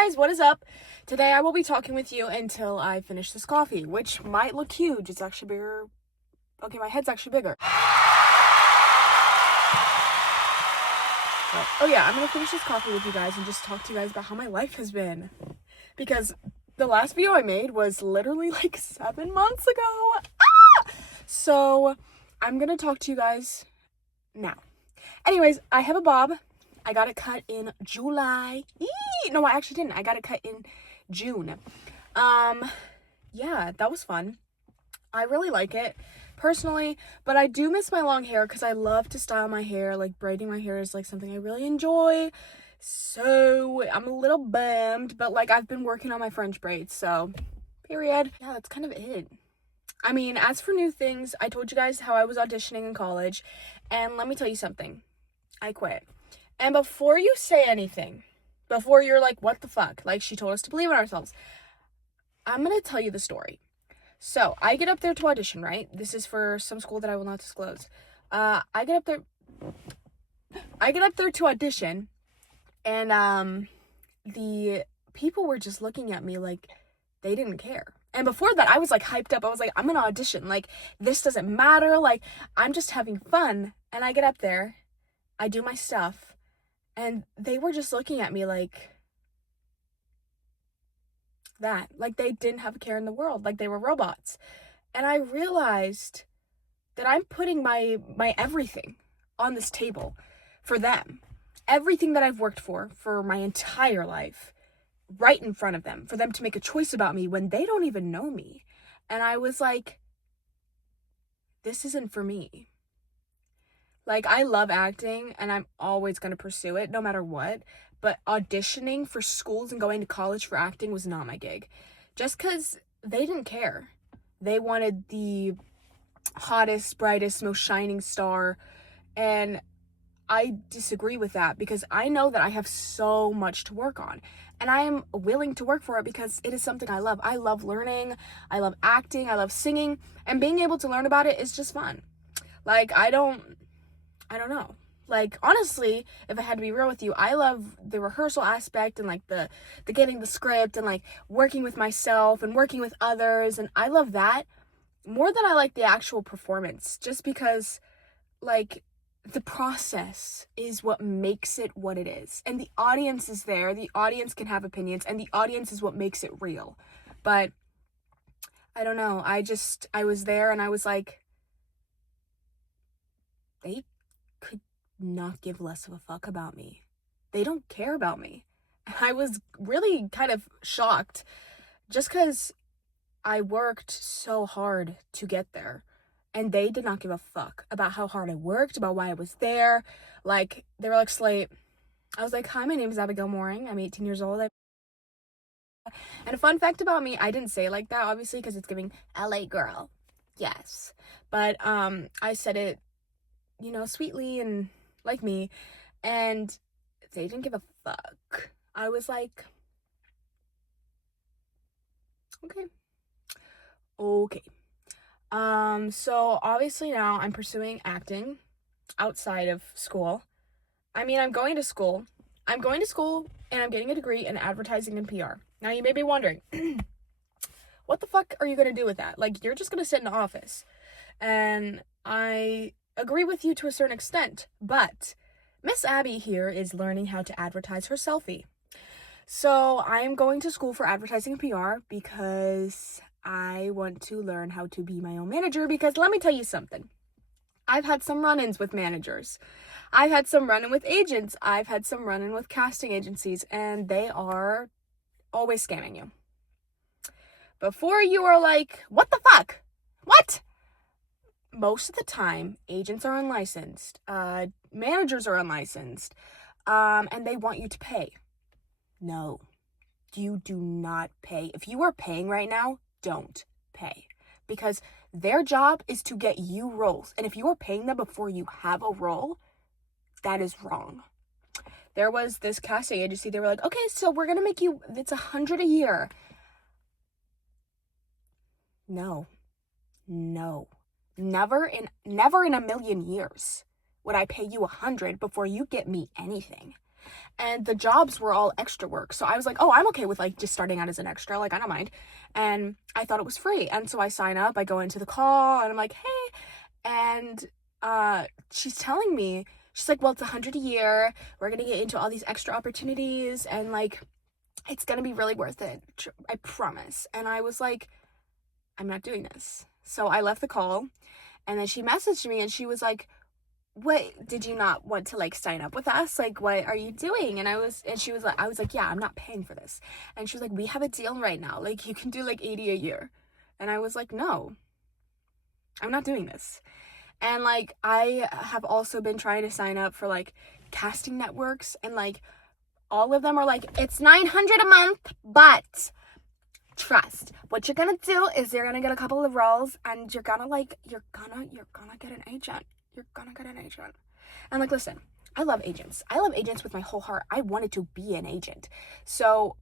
guys, what is up? Today I will be talking with you until I finish this coffee, which might look huge. It's actually bigger. Okay, my head's actually bigger. Oh yeah, I'm gonna finish this coffee with you guys and just talk to you guys about how my life has been. Because the last video I made was literally like 7 months ago. So I'm gonna talk to you guys now. Anyways, I have a bob. I got it cut in July. No, I actually didn't. I got it cut in June. Yeah, that was fun. I really like it personally, but I do miss my long hair because I love to style my hair. Like braiding my hair is like something I really enjoy. So I'm a little bummed, but like I've been working on my French braids, so period. Yeah, that's kind of it. I mean, as for new things, I told you guys how I was auditioning in college, and let me tell you something. I quit. And before you say anything, before you're like, what the fuck? Like, she told us to believe in ourselves. I'm going to tell you the story. So, I get up there to audition, right? This is for some school that I will not disclose. I get up there to audition, and the people were just looking at me like they didn't care. And before that, I was like hyped up. I was like, I'm going to audition. Like, this doesn't matter. Like, I'm just having fun. And I get up there, I do my stuff. And they were just looking at me like that. Like they didn't have a care in the world. Like they were robots. And I realized that I'm putting my everything on this table for them. Everything that I've worked for my entire life, right in front of them, for them to make a choice about me when they don't even know me. And I was like, this isn't for me. Like, I love acting, and I'm always going to pursue it, no matter what. But auditioning for schools and going to college for acting was not my gig. Just because they didn't care. They wanted the hottest, brightest, most shining star. And I disagree with that because I know that I have so much to work on. And I am willing to work for it because it is something I love. I love learning. I love acting. I love singing. And being able to learn about it is just fun. Like, I don't know. Like, honestly, if I had to be real with you, I love the rehearsal aspect and, like, the getting the script and, like, working with myself and working with others. And I love that more than I like the actual performance. Just because, like, the process is what makes it what it is. And the audience is there. The audience can have opinions. And the audience is what makes it real. But, I don't know. I was there and I was like, they could not give less of a fuck about me. They don't care about me. And I was really kind of shocked just because I worked so hard to get there. And they did not give a fuck about how hard I worked, about why I was there. Like, they were like, Slate. I was like, hi, my name is Abigail Mooring. I'm 18 years old. And a fun fact about me, I didn't say it like that, obviously, because it's giving LA girl. Yes. But I said it, sweetly and like me, and they didn't give a fuck. I was like, okay. So obviously now I'm pursuing acting outside of school. I mean, I'm going to school and I'm getting a degree in advertising and PR. Now you may be wondering, what the fuck are you gonna do with that? Like, you're just gonna sit in the office. And I agree with you to a certain extent, but Miss Abby here is learning how to advertise her selfie. So I am going to school for advertising and PR because I want to learn how to be my own manager, because let me tell you something. I've had some run-ins with managers. I've had some run-in with agents. I've had some run-in with casting agencies, and they are always scamming you. Before you are like, what the fuck? What? Most of the time, agents are unlicensed, managers are unlicensed, and they want you to pay. No, you do not pay. If you are paying right now, don't pay. Because their job is to get you roles. And if you are paying them before you have a role, that is wrong. There was this casting agency, they were like, okay, so we're gonna make you, it's $100 a year. No. Never in a million years would I pay you $100 before you get me anything. and the jobs were all extra work. So I was like, oh, I'm okay with like just starting out as an extra, like I don't mind. And I thought it was free, and so I sign up, I go into the call, and I'm like, hey, and she's telling me, she's like, well, it's $100 a year, we're gonna get into all these extra opportunities, and like it's gonna be really worth it, I promise. And I was like, I'm not doing this. So I left the call, and then she messaged me, and she was like, what, did you not want to like sign up with us? Like, what are you doing? And she was like, I was like, yeah, I'm not paying for this. And she was like, we have a deal right now, like you can do like 80 a year. And I was like, no, I'm not doing this. And like I have also been trying to sign up for like casting networks, and like all of them are like, it's $900 a month, but trust, what you're gonna do is you're gonna get a couple of roles, and you're gonna get an agent. You're gonna get an agent. And like, listen, I love agents. I love agents with my whole heart. I wanted to be an agent. So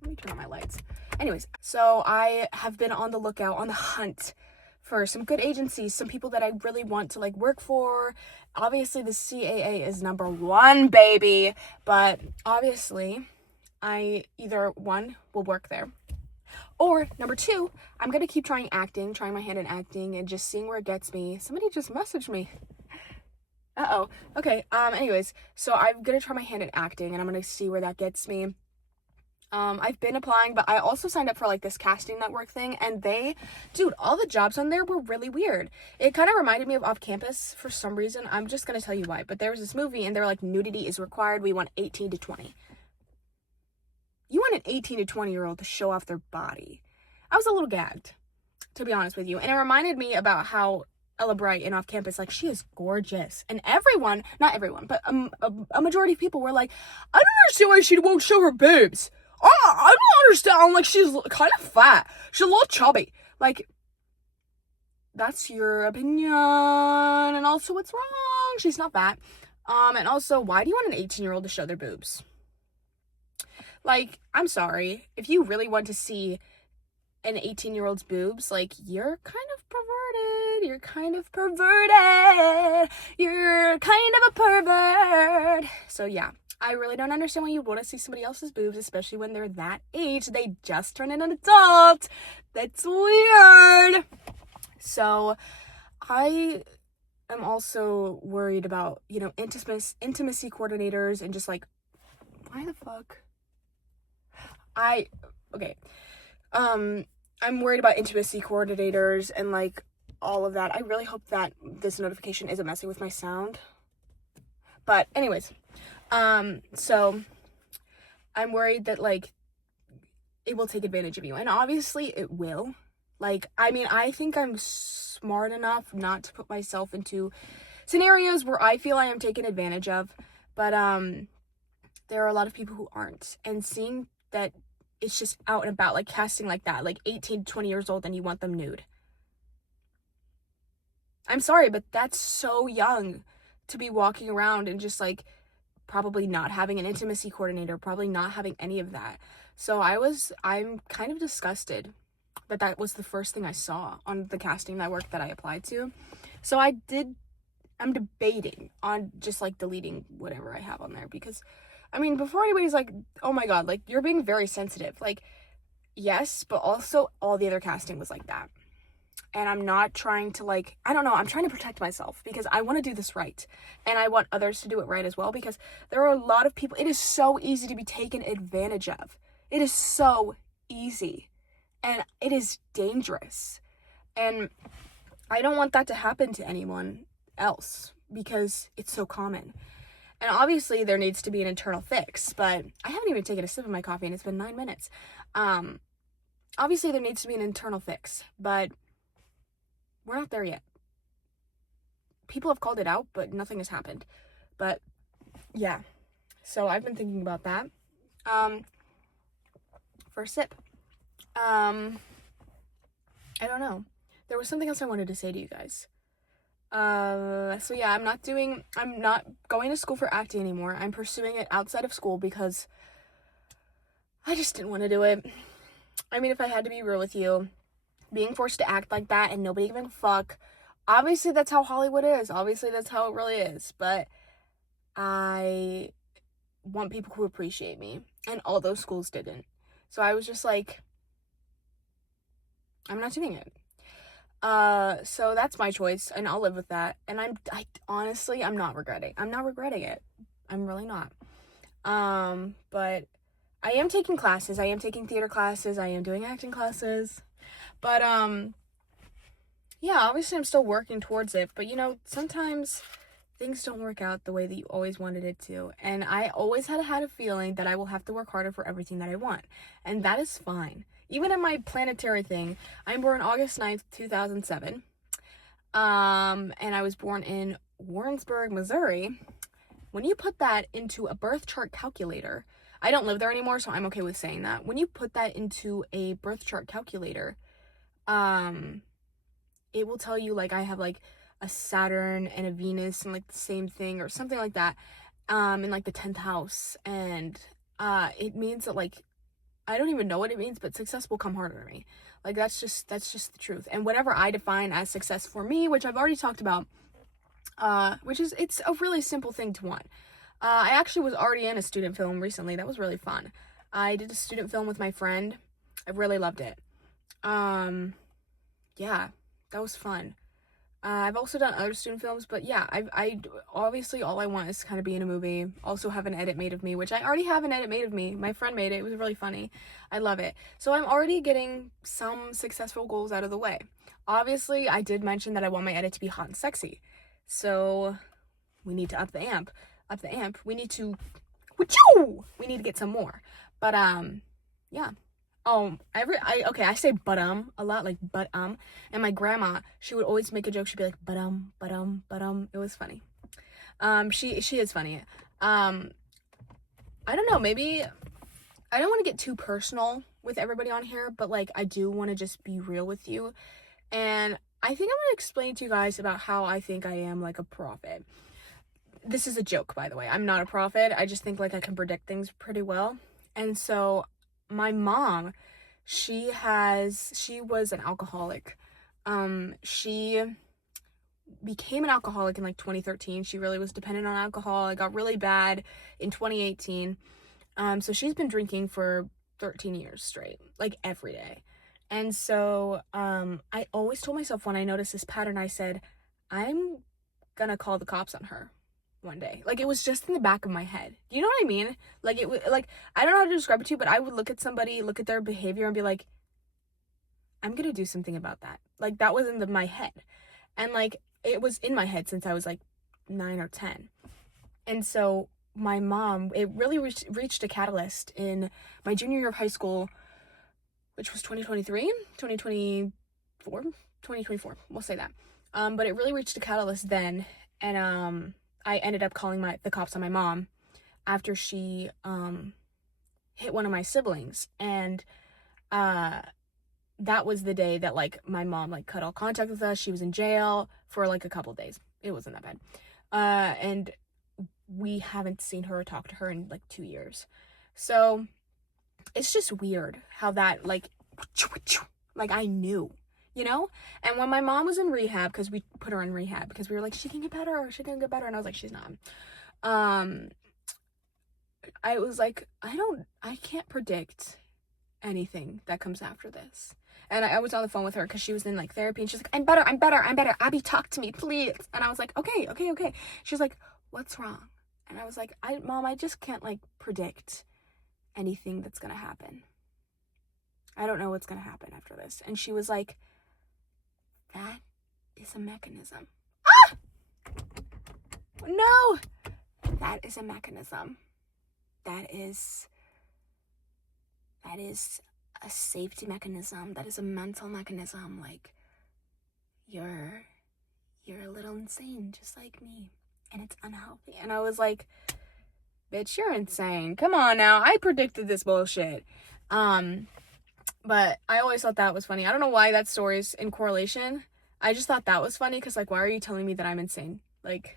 let me turn on my lights. Anyways, so I have been on the lookout, on the hunt for some good agencies, some people that I really want to like work for. Obviously the CAA is number one, baby, but obviously I either one will work there, or number two, I'm gonna keep trying my hand in acting, and just seeing where it gets me. Somebody just messaged me. Okay, anyways, so I'm gonna try my hand in acting, and I'm gonna see where that gets me. I've been applying, but I also signed up for like this casting network thing, and all the jobs on there were really weird. It kind of reminded me of Off Campus for some reason. I'm just gonna tell you why, but there was this movie, and they were like, nudity is required, we want 18 to 20. You want an 18 to 20-year-old to show off their body. I was a little gagged, to be honest with you. And it reminded me about how Ella Bright in Off Campus, like, she is gorgeous. And everyone, not everyone, but a majority of people were like, I don't understand why she won't show her boobs. I don't understand. Like, she's kind of fat. She's a little chubby. Like, that's your opinion. And also, what's wrong? She's not fat. And also, why do you want an 18-year-old to show their boobs? Like, I'm sorry. If you really want to see an 18-year-old's boobs, like, you're kind of perverted. You're kind of a pervert. So, yeah. I really don't understand why you want to see somebody else's boobs, especially when they're that age. They just turned into an adult. That's weird. So, I am also worried about, intimacy coordinators, and just like, why the fuck? I'm worried about intimacy coordinators and like all of that. I really hope that this notification isn't messing with my sound. But anyways, so I'm worried that like it will take advantage of you, and obviously it will. Like, I mean, I think I'm smart enough not to put myself into scenarios where I feel I am taken advantage of, but there are a lot of people who aren't, and seeing that it's just out and about, like casting like that, like 18 to 20 years old, and you want them nude. I'm sorry, but that's so young to be walking around and just like probably not having an intimacy coordinator, probably not having any of that. So I'm kind of disgusted that was the first thing I saw on the casting network that I applied to. So I'm debating on just like deleting whatever I have on there, because I mean, before anybody's like, oh my god, like, you're being very sensitive. Like, yes, but also all the other casting was like that. And I'm not trying to like, I don't know, I'm trying to protect myself, because I want to do this right. And I want others to do it right as well, because there are a lot of people, it is so easy to be taken advantage of. It is so easy. And it is dangerous. And I don't want that to happen to anyone else, because it's so common. And obviously there needs to be an internal fix, but I haven't even taken a sip of my coffee and it's been 9 minutes. Obviously there needs to be an internal fix, but we're not there yet. People have called it out, but nothing has happened. But yeah, so I've been thinking about that. For a sip. I don't know. There was something else I wanted to say to you guys. So yeah, I'm not going to school for acting anymore. I'm pursuing it outside of school because I just didn't want to do it. I mean, if I had to be real with you, being forced to act like that and nobody giving a fuck, obviously that's how Hollywood is. Obviously that's how it really is. But I want people who appreciate me, and all those schools didn't. So I was just like, I'm not doing it. So that's my choice, and I'll live with that. And I honestly, I'm not regretting it. I'm really not. But I am taking classes. I am taking theater classes. I am doing acting classes. But, yeah, obviously I'm still working towards it. But, sometimes things don't work out the way that you always wanted it to. And I always had a feeling that I will have to work harder for everything that I want. And that is fine. Even in my planetary thing, I'm born August 9th, 2007. And I was born in Warrensburg, Missouri. When you put that into a birth chart calculator, I don't live there anymore, so I'm okay with saying that. When you put that into a birth chart calculator, it will tell you, like, I have, like, a Saturn and a Venus and, like, the same thing or something like that, in, like, the 10th house. And, it means that, like, I don't even know what it means, but success will come harder to me. Like, that's just the truth. And whatever I define as success for me, which I've already talked about, it's a really simple thing to want. I actually was already in a student film recently. That was really fun. I did a student film with my friend. I really loved it. Yeah, that was fun. I've also done other student films, but yeah, I obviously all I want is to kind of be in a movie, also have an edit made of me, which I already have an edit made of me. My friend made it. It was really funny. I love it. So I'm already getting some successful goals out of the way. Obviously, I did mention that I want my edit to be hot and sexy. So we need to up the amp. We need to get some more. But yeah. I say a lot, like and my grandma, she would always make a joke. She'd be like but. It was funny. She is funny. I don't know, maybe I don't want to get too personal with everybody on here, but like I do want to just be real with you. And I think I'm going to explain to you guys about how I think I am like a prophet. This is a joke, by the way. I'm not a prophet. I just think like I can predict things pretty well. And so my mom, she was an alcoholic. She became an alcoholic in like 2013. She really was dependent on alcohol. It got really bad in 2018. So she's been drinking for 13 years straight, like every day. And so, I always told myself when I noticed this pattern, I said, I'm gonna call the cops on her one day. Like, it was just in the back of my head. You know what I mean? Like, it was like, I don't know how to describe it to you, but I would look at somebody, look at their behavior and be like, I'm gonna do something about that. Like, that was in my head. And like, it was in my head since I was like 9 or 10. And so my mom, it really reached a catalyst in my junior year of high school, which was 2024, we'll say that. But it really reached a catalyst then, and I ended up calling the cops on my mom after she hit one of my siblings. And that was the day that like my mom like cut all contact with us. She was in jail for like a couple days. It wasn't that bad. And we haven't seen her or talked to her in like 2 years. So it's just weird how that like I knew, And when my mom was in rehab, because we put her in rehab because we were like, she can get better, and I was like, she's not. I was like, I can't predict anything that comes after this. And I was on the phone with her because she was in like therapy, and she's like, I'm better. Abby, talk to me, please. And I was like, okay. She's like, what's wrong? And I was like, Mom, I just can't like predict anything that's gonna happen. I don't know what's gonna happen after this. And she was like, that is a mechanism. Ah! No! That is a mechanism. That is a safety mechanism. That is a mental mechanism. Like, you're a little insane, just like me. And it's unhealthy. And I was like, bitch, you're insane. Come on now. I predicted this bullshit. But I always thought that was funny. I don't know why that story's in correlation. I just thought that was funny because, like, why are you telling me that I'm insane? Like,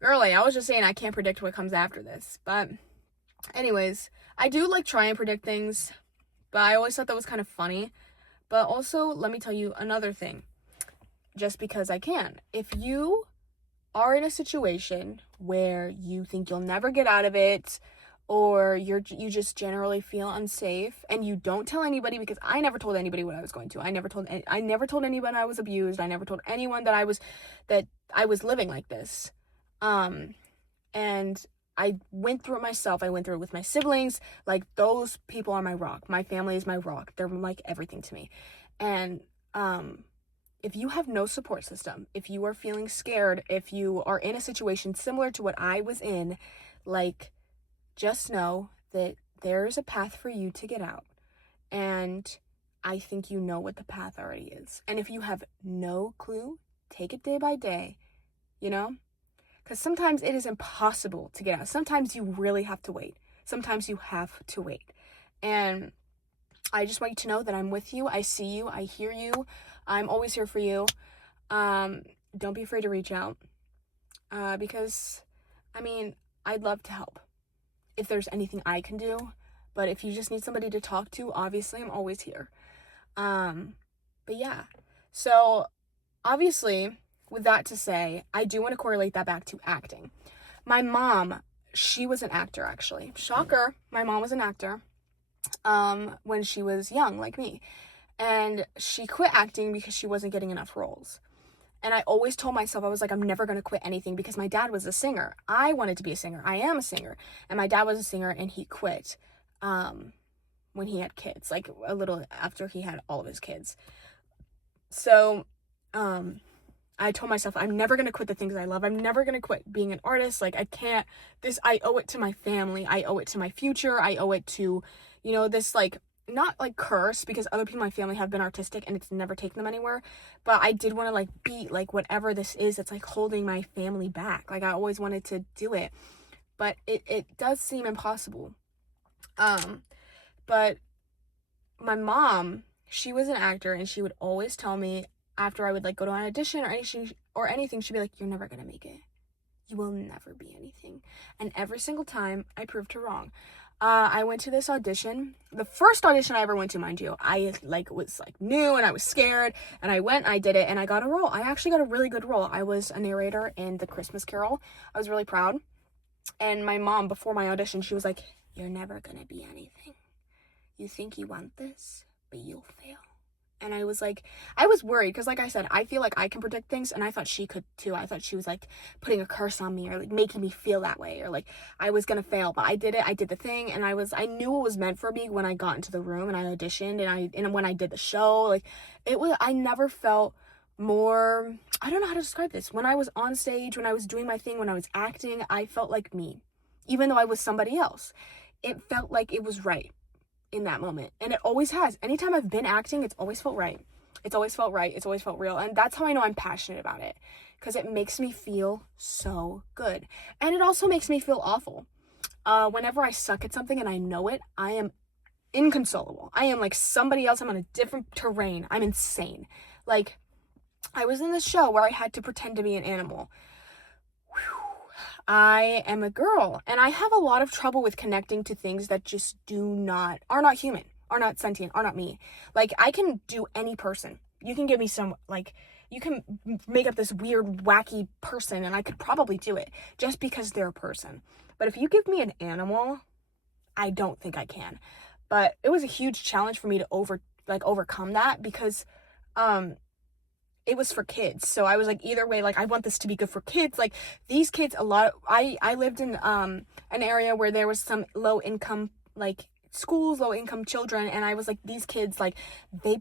girlie, I was just saying I can't predict what comes after this. But anyways, I do, like, try and predict things. But I always thought that was kind of funny. But also, let me tell you another thing. Just because I can. If you are in a situation where you think you'll never get out of it, or you just generally feel unsafe, and you don't tell anybody, because I never told anybody what I was going to. I never told anyone I was abused. I never told anyone that I was living like this. And I went through it myself. I went through it with my siblings. Like, those people are my rock. My family is my rock. They're like everything to me. And if you have no support system, if you are feeling scared, if you are in a situation similar to what I was in, like, just know that there's a path for you to get out. And I think you know what the path already is. And if you have no clue, take it day by day, you know? Because sometimes it is impossible to get out. Sometimes you really have to wait. Sometimes you have to wait. And I just want you to know that I'm with you. I see you. I hear you. I'm always here for you. Don't be afraid to reach out. Because, I mean, I'd love to help if there's anything I can do. But if you just need somebody to talk to, obviously I'm always here. But yeah. So, obviously, with that to say, I do want to correlate that back to acting. My mom, she was an actor, actually. Shocker, my mom was an actor when she was young, like me. And she quit acting because she wasn't getting enough roles. And I always told myself, I was like, I'm never going to quit anything, because my dad was a singer. I wanted to be a singer. I am a singer. And my dad was a singer, and he quit when he had kids, like a little after he had all of his kids. So I told myself, I'm never going to quit the things I love. I'm never going to quit being an artist. Like, I can't, I owe it to my family. I owe it to my future. I owe it to, this, like, not like curse, because other people in my family have been artistic and it's never taken them anywhere, but I did want to like beat like whatever this is that's like holding my family back. Like, I always wanted to do it, but it does seem impossible. But my mom, she was an actor, and she would always tell me after I would like go to an audition or anything, she'd be like, you're never gonna make it. You will never be anything. And every single time I proved her wrong. I went to this audition, the first audition I ever went to, mind you. I was new, and I was scared, and I went, I did it, and I got a role. I actually got a really good role. I was a narrator in The Christmas Carol. I was really proud. And my mom, before my audition, she was like, you're never gonna be anything. You think you want this, but you'll fail. And I was like, I was worried, because like I said, I feel like I can predict things, and I thought she could too. I thought she was like putting a curse on me, or like making me feel that way, or like I was gonna fail. But I did it. I did the thing, and I knew it was meant for me when I got into the room and I auditioned, and when I did the show, like I never felt more, I don't know how to describe this. When I was on stage, when I was doing my thing, when I was acting, I felt like me, even though I was somebody else. It felt like it was right in that moment, and it always has. Anytime I've been acting, it's always felt right. It's always felt right. It's always felt real. And that's how I know I'm passionate about it, because it makes me feel so good. And it also makes me feel awful. Whenever I suck at something and I know it, I am inconsolable. I am like somebody else. I'm on a different terrain. I'm insane. Like, I was in this show where I had to pretend to be an animal. I am a girl, and I have a lot of trouble with connecting to things that just are not human, are not sentient, are not me. Like, I can do any person. You can give me you can make up this weird, wacky person, and I could probably do it just because they're a person. But if you give me an animal, I don't think I can. But it was a huge challenge for me to overcome that, because it was for kids. So I was like, either way, like, I want this to be good for kids. Like, these kids, I lived in an area where there was some low income like schools, low income children, and I was like, these kids, like, they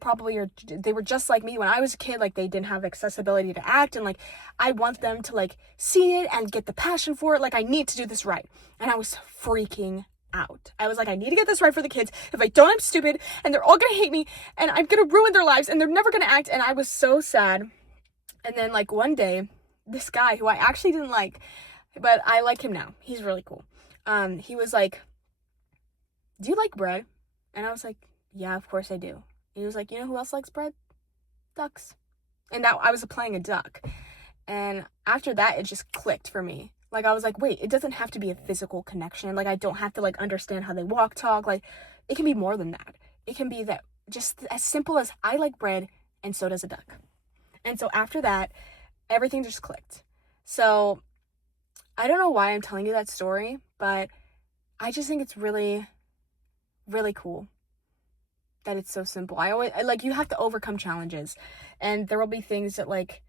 were just like me when I was a kid. Like, they didn't have accessibility to act, and like, I want them to like see it and get the passion for it. Like, I need to do this right. And I was freaking out. I was like, I need to get this right for the kids. If I don't, I'm stupid, and they're all gonna hate me, and I'm gonna ruin their lives, and they're never gonna act. And I was so sad. And then like one day, this guy who I actually didn't like, but I like him now, he's really cool, he was like, do you like bread? And I was like, yeah, of course I do. And he was like, you know who else likes bread? Ducks. And that I was playing a duck. And after that, it just clicked for me. Like, I was like, wait, it doesn't have to be a physical connection. Like, I don't have to like understand how they walk, talk. Like, it can be more than that. It can be that just as simple as I like bread, and so does a duck. And so after that, everything just clicked. So I don't know why I'm telling you that story, but I just think it's really, really cool that it's so simple. Like, you have to overcome challenges, and there will be things that, like,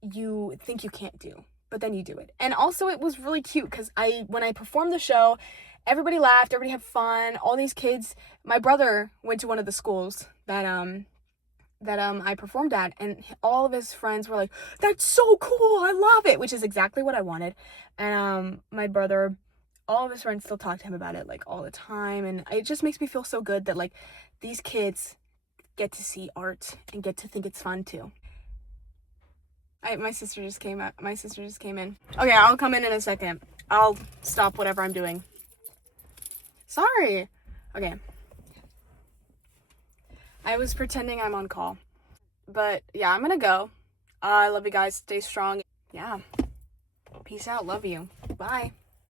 you think you can't do, but then you do it. And also, it was really cute because when I performed the show, everybody laughed, everybody had fun. All these kids, my brother went to one of the schools that I performed at, and all of his friends were like, "That's so cool, I love it," which is exactly what I wanted. And my brother, all of his friends still talk to him about it, like, all the time, and it just makes me feel so good that, like, these kids get to see art and get to think it's fun too. My sister just came out. My sister just came in. Okay, I'll come in a second. I'll stop whatever I'm doing. Sorry. Okay. I was pretending I'm on call. But yeah, I'm gonna go. I love you guys. Stay strong. Yeah. Peace out. Love you. Bye.